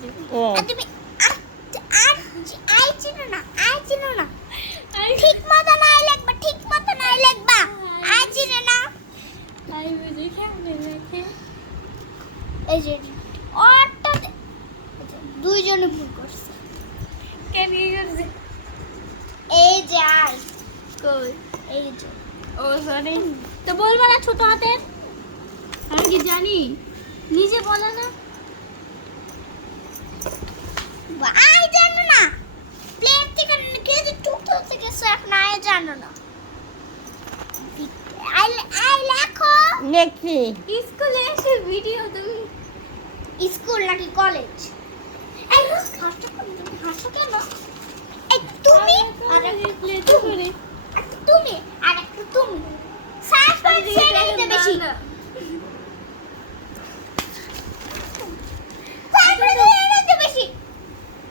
যে ও আর তুমি আর আর আই চিনো না আই চিনো না ঠিক মতো নাই লিখবা ঠিক মতো নাই লিখবা আই চিনো না আই বুঝে কেমনে লেখে এই যে অর্থ দুইজনে ভুল করছে কেন কি করছে এই যে আই কই এই যে ও সরি তো বলব না ছোট হাতের আমি কি জানি নিজে বলে না আই জানো না প্লেট থেকে কে যে টুকটো থেকে সে এখন আই জানো না আই আই দেখছি স্কুলে এসে ভিডিও তুমি স্কুল নাকি কলেজ? এই হাসছো তুমি হাসছো কেন? এই তুমি? আর তুমি আর একটা তুমি। বেশি করে ছেড়ে দিতে বেশি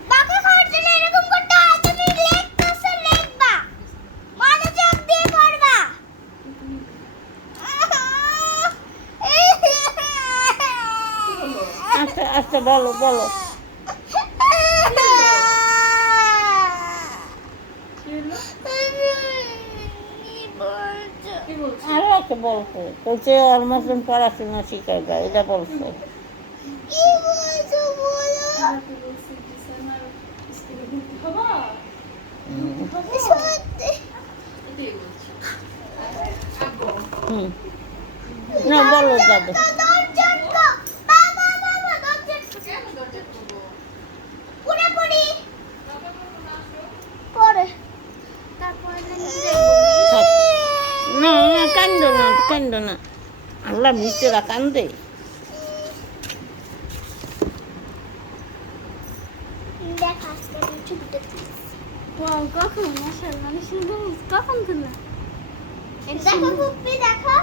বাকি খাওয়ার জন্য এরকম করতে হয় তুমি লেখতেছো লিখবা মনোযোগ দিয়ে করবা আচ্ছা আচ্ছা বলো। আরও একটা বলছে বলছে ওর মতন পড়াশোনা শিখাইবা এটা বলছে। বলছো বলো আমাকে বলছে ডিসেম্বর স্কুলে ভর্তি হবা হুম। সত্যি এটাই বলছি হুম না বলো দাদা দরজার তো বাবা বাবা দরজার কেন দরজা খুলবো পুরোপুরি পরে তারপরে থাক। না না কান্দ না। আল্লাহ নিচেরা কান্দে। কখন? দেখো দেখো।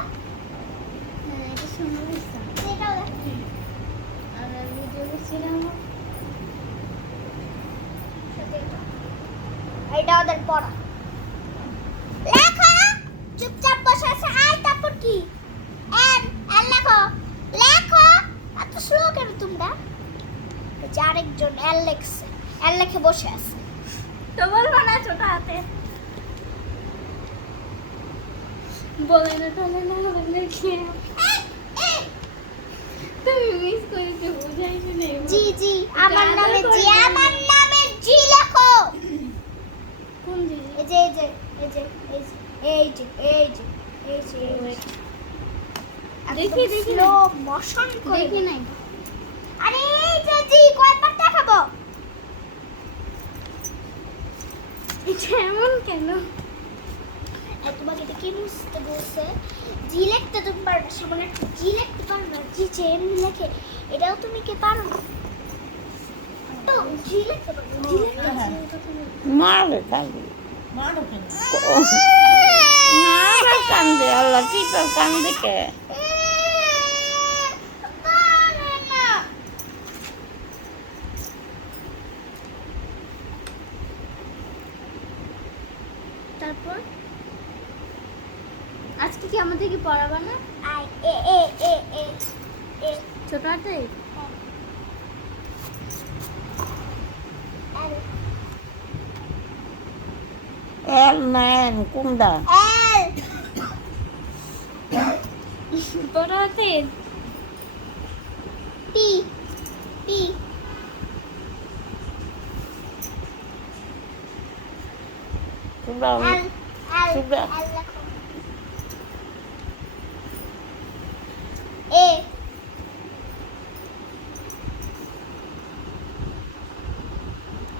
হ্যাঁ এটা সুন্দর এটাও দেখো। আমরা ভিডিও করছিলাম এটা। এটা ওদের পড়া লেখো চুপচাপ বসে আছে আয় তারপর কি? এন এন লেখো। লেখো? এত স্লো কেন তোমরা? আরেকজন এল লেখছে। এল লেখে বসে আছে। তো বলব না ছোট হাতে। বলে না তাহলে না বললে কি? তুমি মিস করেছ বুঝাই শুনে জি জি আমার নামে জি আমার নামে জি লেখো। কোন যে এই যে এই যে এই যে এই যে এই যে। দেখি, দেখি। স্লো মোশন করে দেখি নাই। আরে এই যে জি কয়বার দেখাবো। এটা এমন কেন? আর তোমাকে এটা কি বুঝতে বলছে জি লিখতে তুমি পারবে সামনে জি লিখতে পারো না জি যে এমনি লেখে এটাও তুমি কি পারো না? তো জি লিখতে পারো জি লিখতে পারো মারে কান্দে না কান্দে আল্লাহ টিপার কান্দে কে পারে না তারপর আজকে কি আমাদের কি পড়াবা না আই এ এ এ এ এ ছোট হাতে এল এল ম্যান কুন্দা এল বড় হাতে পি পি। তোমরা এল এল সুগা। এল লেখো এ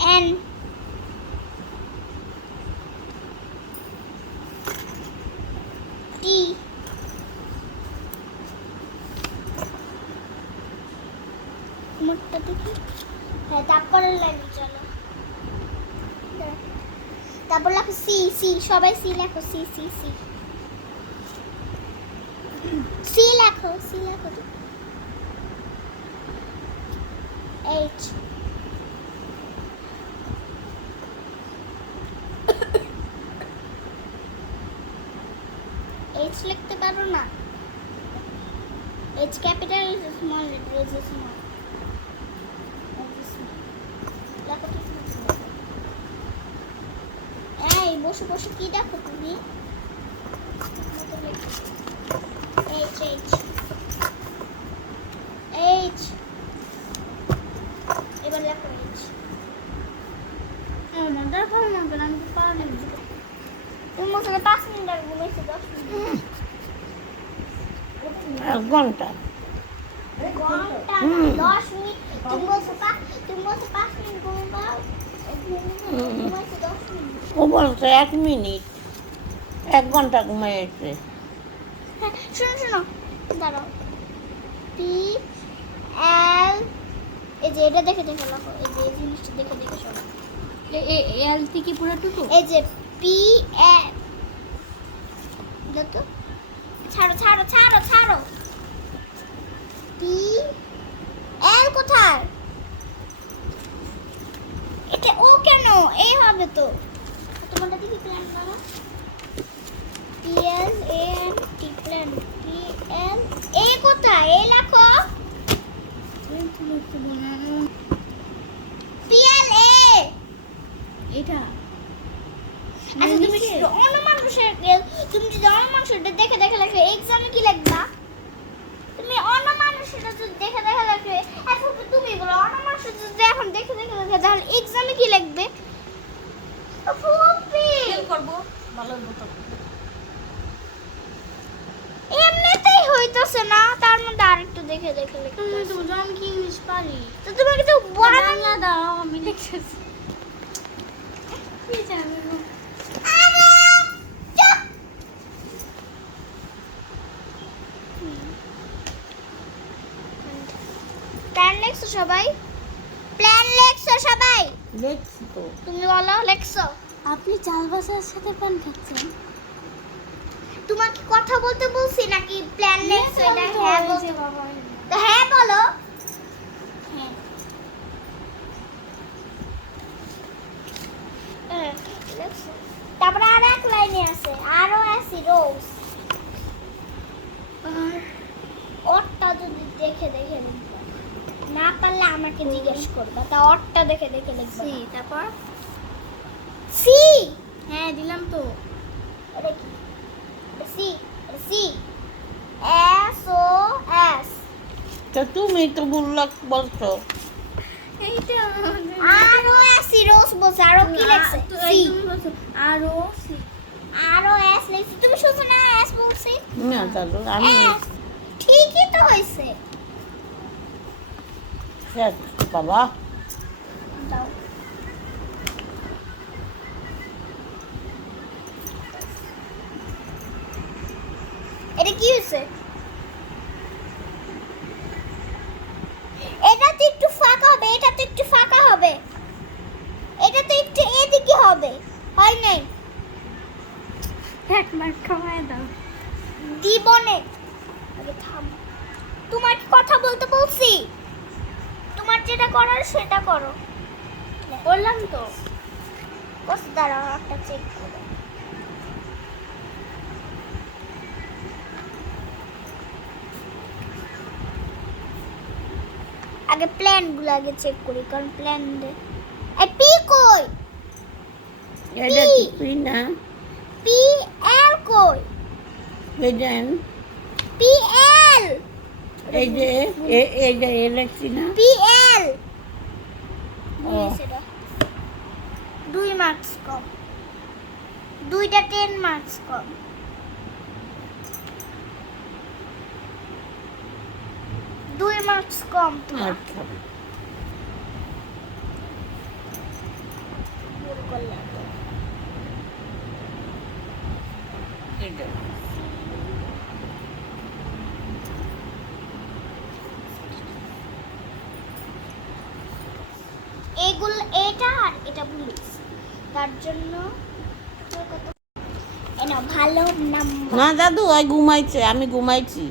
এন টি মুখটা দেখি হ্যাঁ তারপরের লাইনে চলো তারপর লেখো সি সি, সবাই সি লেখো, সি সি সি। সি লেখো সি লেখো। এইচ এইচ লিখতে পারো না? H capital small letter small বসে বসে কি দেখো তুমি এইচ এইচ এইচ এবার লেখো এইচ আমার দেখো না কেন আমি তো পারি না। তুমি বলছো না পাঁচ মিনিট আর ঘুমাইছো দশ মিনিট এক ঘণ্টা ঘণ্টা হুম। দশ মিনিট তুমি বলছো পাঁচ তুমি বলছো পাঁচ মিনিট ঘুমাও হুম। ও বলছে এক মিনিট এক ঘণ্টা ঘুমাইছে। হ্যাঁ শোনো শোনো দাঁড়াও। পি এল এই যে এটা দেখে দেখে লেখো এই যে এই জিনিসটা দেখে দেখে শোনো। এল থেকে পুরোটুকু এই যে পি এল দেখো ছাড়ো ছাড়ো ছাড়ো ছাড়ো। পি এল কোথায় এটা ও কেন এই হবে তো। তোমারটা দেখি প্ল্যান বাবা P L A N T plan P L A কোথায়? এই লেখো। এই তো লিখতে পি এল এ এটা আচ্ছা তুমি অন্য মানুষের তুমি যদি অন্য মানুষের দেখে দেখে লেখো এক্সামে কি লিখবা? তুমি অন্য মানুষের যদি দেখে দেখে লেখো এখন তুমি বলো অন্য মানুষের যদি এখন দেখে দেখে লেখো তাহলে এক্সামে কি লিখবে? ফুপি করব ভালো মতো এমনিতেই হইতাছে না তার মধ্যে আরেকটু দেখে দেখে লিখতে তুমি তো কি ইংলিশ পারি? তো তোমাকে তো বাংলা বাংলা দাও আমি লিখতেছি। কি জানি না। আরে চুপ প্ল্যান লেখছো সবাই প্ল্যান লেখছো তো তুমি বলো লেখছো আপনি চাল সাথে পান খাচ্ছেন তোমাকে কথা বলতে বলছি নাকি প্ল্যান এটা হ্যাঁ বলতে তো হ্যাঁ বলো হ্যাঁ হ্যাঁ, লেখছো। তারপরে আর এক লাইনে আছে আরও আছে রোজ অটটা যদি দেখে দেখে লিখবে না পারলে আমাকে জিজ্ঞেস করবে তা অটটা দেখে দেখে লিখবে সি তারপর সি হ্যাঁ দিলাম তো এটা কি C C S O S তো তুমি তো বললা বলছো আরও এস রোজ বলছে আরও কি লেখছে? সি। আরও সি। আরও এস লিখছি। তুমি শুনছো না এস বলছি? না দাদু আমি ঠিকই তো হয়েছে বাবা। এটা কি হয়েছে এটা তো একটু ফাঁকা হবে এটা তো একটু ফাঁকা হবে। এটা তো একটু এদিকে হবে হয় নাই? এক মার খাওয়ায় দাও। জীবনে আগে থাম। তোমার কথা বলতে বলছি? তোমার যেটা করার সেটা করো। বললাম তো। বস দাঁড়াও একটা চেক করে। আগে প্ল্যানগুলো আগে চেক করি কারণ প্ল্যান দে। এই পি কই? এটা? কিছুই না? পি এল কই? এই পি এল এই যে এ- এই যে এলেক্সি না? পি এল দুই মার্কস কম। দুইটা টেন মার্কস কম দুই মার্কস কম তো। এগুলো এটা আর এটা ভুলিস তার জন্য ভালো না দাদু ওই ঘুমাইছে আমি ঘুমাইছি।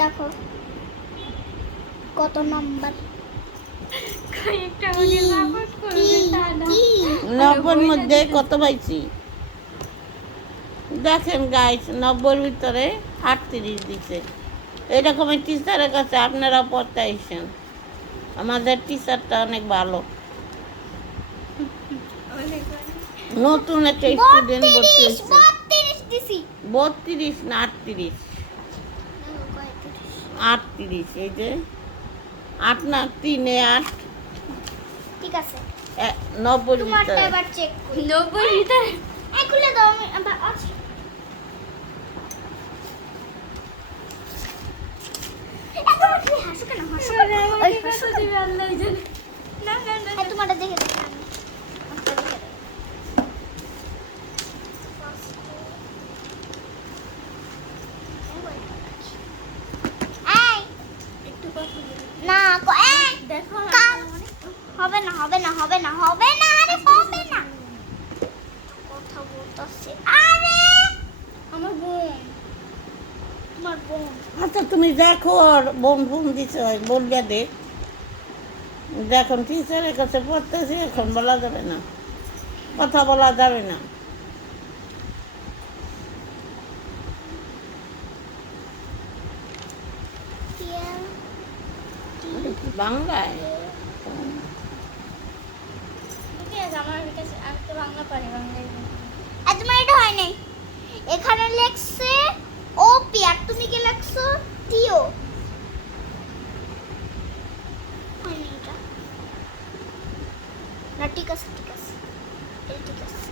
দেখো। কত নাম্বার? নব্বইয়ের মধ্যে কত পাইছি? দেখেন গাইস নব্বইয়ের ভিতরে আটত্রিশ দিছে। এরকমের টিচারের কাছে আপনারা পড়তে আইসেন আমাদের টিচারটা অনেক ভালো। নতুন একটা স্টুডেন্ট ভর্তি বত্রিশ হয়েছে। বত্রিশ না আটত্রিশ? আটত্রিশ এই যে। আট না তিনে আট? ঠিক আছে। নব্বই তোমারটা এবার চেক নব্বই ভিতরে খুলে দাও আমি আবার এত তুমি হাসো কেন হাসো ওই হাসো কেন? আল্লাহ জানে না না না এই তোমারটা দেখে দেখে আমি আমারটা দেখে দেখে। এই, একটু কথা বলি না ক- এই, দেখো কাল। হবে না হবে না হবে না হবে না আরে হবে না কথা বলতেছে আরে আমার বোন তোমার বোন আচ্ছা তুমি দেখো ওর বোন ফোন দিছে বললে দেখ দেখুন টিচারের কাছে পড়তেছি, এখন বলা যাবে না। কথা বলা যাবে না। বাংলায়? আর এখানে লেখছে ওপি আর তুমি কি লেখছো? এটা না ঠিক আছে ঠিক আছে এই ঠিক আছে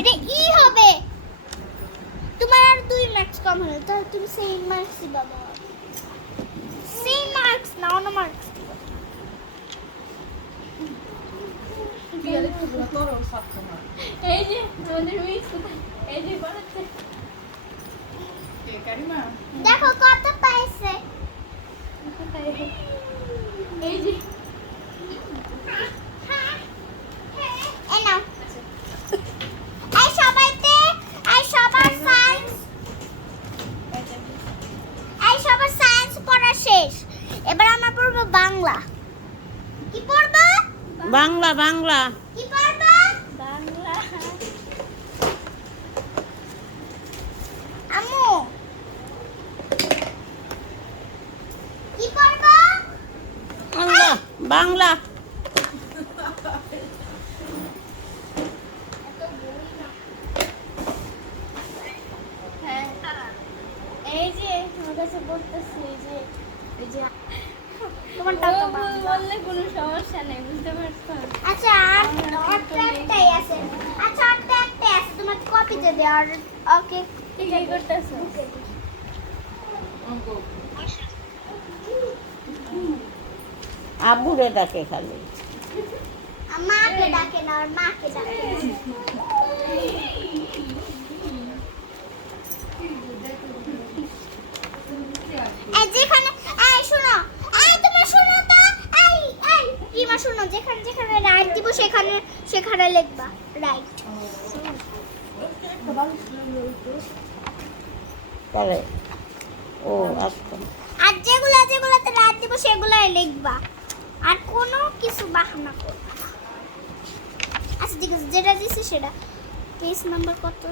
এটা ই হবে তোমার আর দুই মার্কস কম হলো। তাহলে তুমি সেম মার্কসই পাবো সেম মার্কস না অন্য মার্কস এই যে আমাদের মিস কোথায়? এই যে দেখো কত পাইছে কোথায় এই যে এই নাও এই সবাইতে এই সবার সায়েন্স এই সবার সায়েন্স পড়া শেষ। এবার আমরা পড়ব বাংলা। কি পড়ব? বাংলা বাংলা। কি পড়ব? বাংলা। আমু কি পড়ব? বাংলা বাংলা হ্যাঁ এই যে আমার কাছে বলতেছি এই যে এই যে তোমারটা ও তো বল- বাংলা। বললে কোনো সমস্যা নেই বুঝতে পারছ আচ্ছা আর একটা একটাই আছে আচ্ছা একটা একটাই আছে কপিতে দে আর ওকে কি কি করতেছো? আবুরে ডাকে খালি। মাকে ডাকে না আর মাকে ডাকে যেখানে এই শোনো এই তুমি শোনো তো এই এই রিমা শোনো যেখানে যেখানে রাইট দিব সেখানে সেখানে লিখবা রাইট তাহলে, ও আচ্ছা। আর যেগুলো, যেগুলোতে রাত দিব, সেগুলাই লিখবা। আর কোনো কিছু বাহানা করবা আচ্ছা ঠিক আছে, যেটা দিছি সেটা। পেজ নাম্বার কত?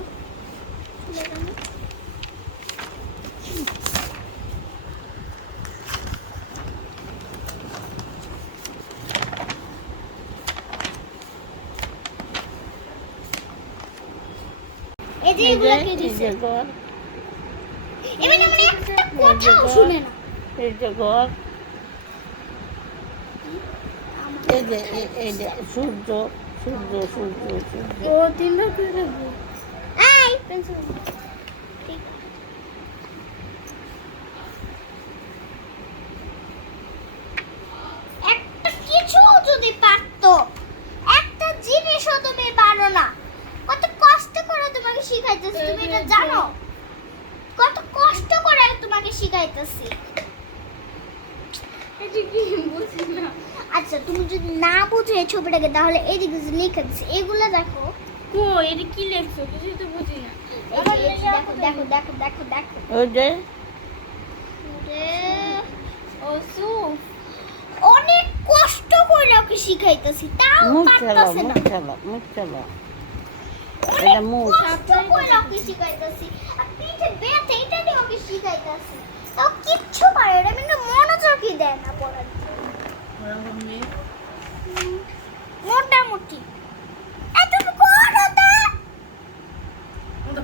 যে এগুলোকে এই দিছে এমন এমন একটা কথাও শুনে না এই যে ঘর এই যে এই- এই যে সূর্য সূর্য সূর্য সূর্য। ও তিনবার করে দেবো আই পেন্সিল ঠিক। একটা কিছু যদি পারতো একটা জিনিসও তুমি পারো না কত কষ্ট করে তোমাকে শিখাইতেছি তুমি এটা জানো কত কষ্ট করে তোমাকে শিখাইতেছি এটা কি বুঝি না আচ্ছা তুমি যদি না বুঝো এই ছবিটাকে তাহলে এইদিকে যে লিখে দিচ্ছে এগুলো দেখো। ও এটা কি লেখছো? কিছুই তো বুঝি না। দেখো দেখো দেখো দেখো দেখো। ওরে, ও অনেক কষ্ট করে ওকে শিখাইতেছি তাও পারতেছে না। মুখ চালাও মুখ চালাও এটা মুখ। কষ্ট করে ওকে শিখাইতেছি। আর পিঠে ব্যথা এটা দিয়ে ওকে শিখাইতেছি। তাও কিচ্ছু পারে না কিন্তু মনোযোগই দেয় না পড়ার জন্য। মোটামুটি। এ তুমি করো তো।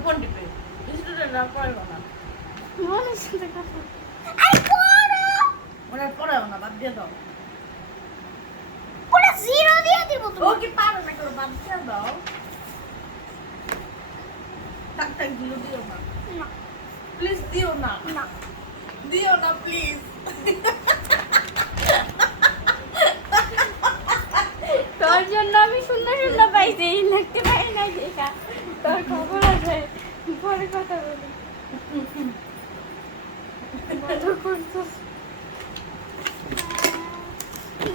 ফোন টিপে। স্টুডেন্টরা পড়বে না। কথা। আরে ওরা পড়াও না বাদ দিয়ে দাও। পুরো জিরো দিয়ে দিব ও কি পারো না করে বাদ দিয়ে দাও। টাক টাক দিও দিও না। না। প্লিজ দিও না। না। দিও না প্লিজ তোর জন্য আমি সুন্দর সুন্দর পাইছি এই লিখতে পারি না দেখা। তোর খবর আছে পরে কথা বলি।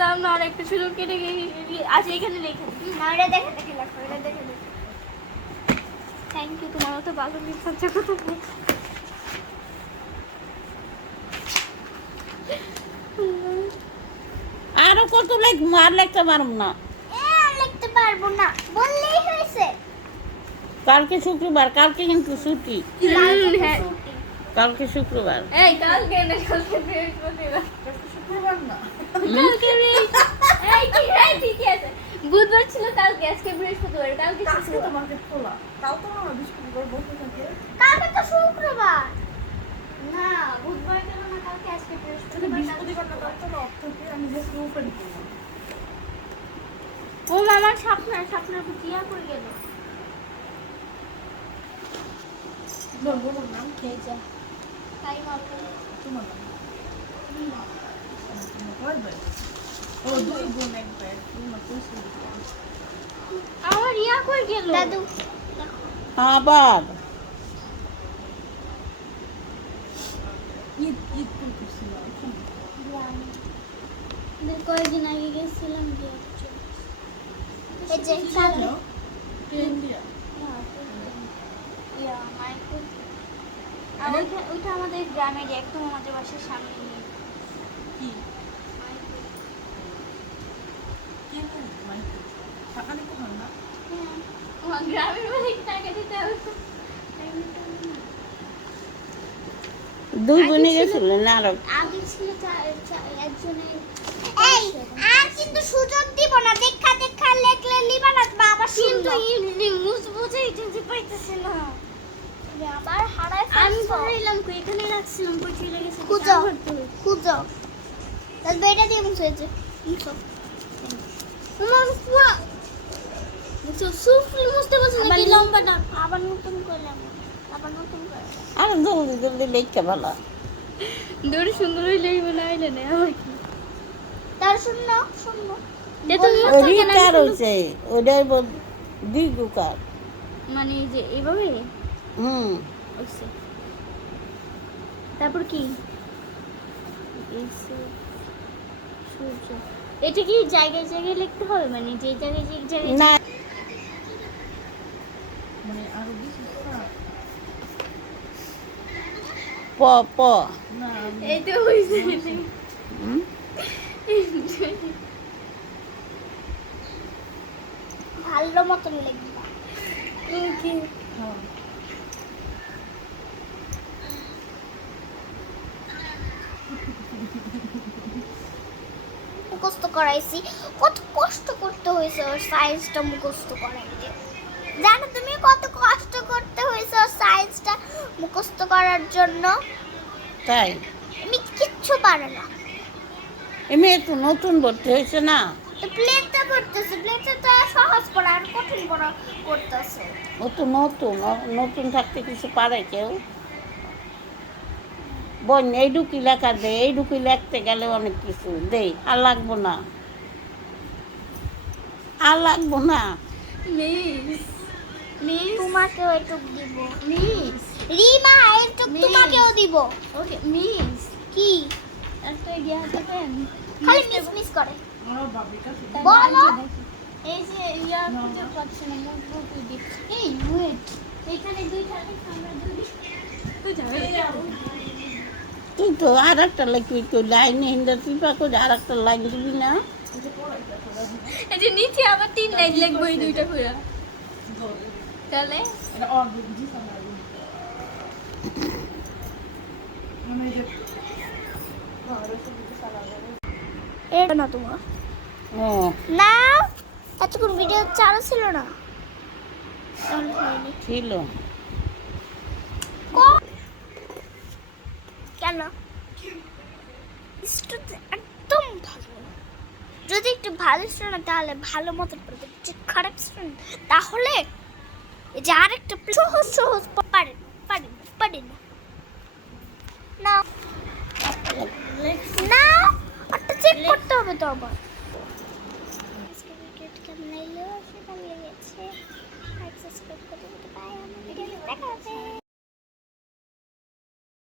দাম না আর একটা সুযোগ কেটে আছে এখানে লেখা। না এটা দেখে দেখে লেখো এটা দেখে দেখে। থ্যাংক ইউ তোমার মতো ভালো লিখাচ্ছে কথা আরও কত লাইক মার লাগতে পারব না। পারব না। বললেই হয়েছে। কালকে শুক্রবার কালকে কিন্তু ছুটি। হ্যাঁ। কালকে শুক্রবার। এই কালকে না কালকে বৃহস্পতিবার। শুক্রবার না। কালকে বৃহস্পতি- এই কি এই ঠিকই আছে। বুধবার ছিল কালকে আজকে বৃহস্পতিবার কালকে শুক্রবার। তোমাকে খোলা। তাও তো আমার বৃহস্পতিবার বসে থাকে কালকে তো শুক্রবার। না বুধবার কেন না কালকে আজকে বৃহস্পতিবার বৃহস্পতিবার না অফ থাকে আমি জাস্ট করলাম ও মামার স্বপ্ন স্বপ্নের করে গেল? নাম খেয়ে যা। তাই তোমার ও দুই বোন আমার ইয়া করে গেল? দাদু। আবার। ঈদ ঈদ কয়েকদিন আগে গেছিলাম ইয়া আর ওইটা ওইটা আমাদের গ্রামের একদম আমাদের বাসার সামনে। নেই কি কি মানে হয় না। আমার গ্রামের বাড়ি টাকা দিতে হবে। দুই বোনে গেছিল না আরও? আগে ছিল একজনের এই আর কিন্তু সুযোগ দিব না। দেখা দেখা লেখলে লিবা না বাবা কিন্তু বুঝে পাইতেছে না। আবার হারায় আমি কই এখানে রাখছিলাম কই চলে গেছে। খুঁজো। খুঁজো। তাহলে বেটা দিয়ে মুছে হয়েছে মুছো। আমার পুরো বুঝছ সুফল মুছতে বলছে নাকি লম্বাটা। আবার নতুন করলাম। আবার নতুন করে আর জলদি জলদি লেখা ভালো দড়ি সুন্দর হইলে মনে হইলে না হয়েছে মানে যে এইভাবে? হুম। তারপর কি? সূর্য। এটা কি জায়গায় জায়গায় লিখতে হবে? মানে যে জায়গায় যে জায়গায় না। মানে আরও বেশি খারাপ। প প। না আমি এই তো হইছে হুম? ভালো মতন লিখবা কি মুখস্থ করাইছি। কত কষ্ট করতে হয়েছে ওর সায়েন্সটা মুখস্থ করাইতে। জানো তুমি কত কষ্ট করতে হয়েছে ওর সায়েন্সটা মুখস্থ করার জন্য? তাই? আমি কিচ্ছু পারে না। এমনি একটু নতুন ভর্তি হয়েছে না? প্লেটটা পড়তেছে প্লেটটা তো সহজ পড়া আর কঠিন পড়া করতেছে। ও তো নতুন নতুন থাকতে কিছু পারে কেউ? বোন লেখা দে লিখতে গেলে অনেক কিছু। দে আর লাগবো না। আর লাগবো না? Miss miss. তোমাকেও দিব। মিস। রিমা এটুক Miss. তোমাকেও দিব। Okay miss. কি? একটা ইয়া দেবেন খালি মিস মিস করে। আমার বাবির কাছে। বলো। এই যে ইয়া খুঁজে পাচ্ছি না মুখ মুখ এই ওয়েট এখানে দুইটা লেখা আমরা দুই তো যাবে। তুই তো আর একটা লিখবি কেউ লাইন হিন্দা তুই পা করে আর একটা লাইন দিবি না? এই যে নিচে আবার তিন লাইন লিখব এই দুইটা করে তাহলে? এটা মানে যে ঘরে সবজি সালাবো এটা না তোমার? না? এতক্ষণ ভিডিও চালু ছিল না। ছিল। কেন? একদম ভালো না। যদি একটু ভালো স্টুডেন্ট তাহলে ভালো মতো পড়বে যদি খারাপ স্টুডেন্ট তাহলে এই যে আরেকটা সহজ সহজ পারে পারে না পারে না। না। না ওটা চেক করতে হবে তো আবার। কেমন লাগল সেটা লেগেছে লাইক সাবস্ক্রাইব করতে করতে পাই আমার ভিডিও দেখা হবে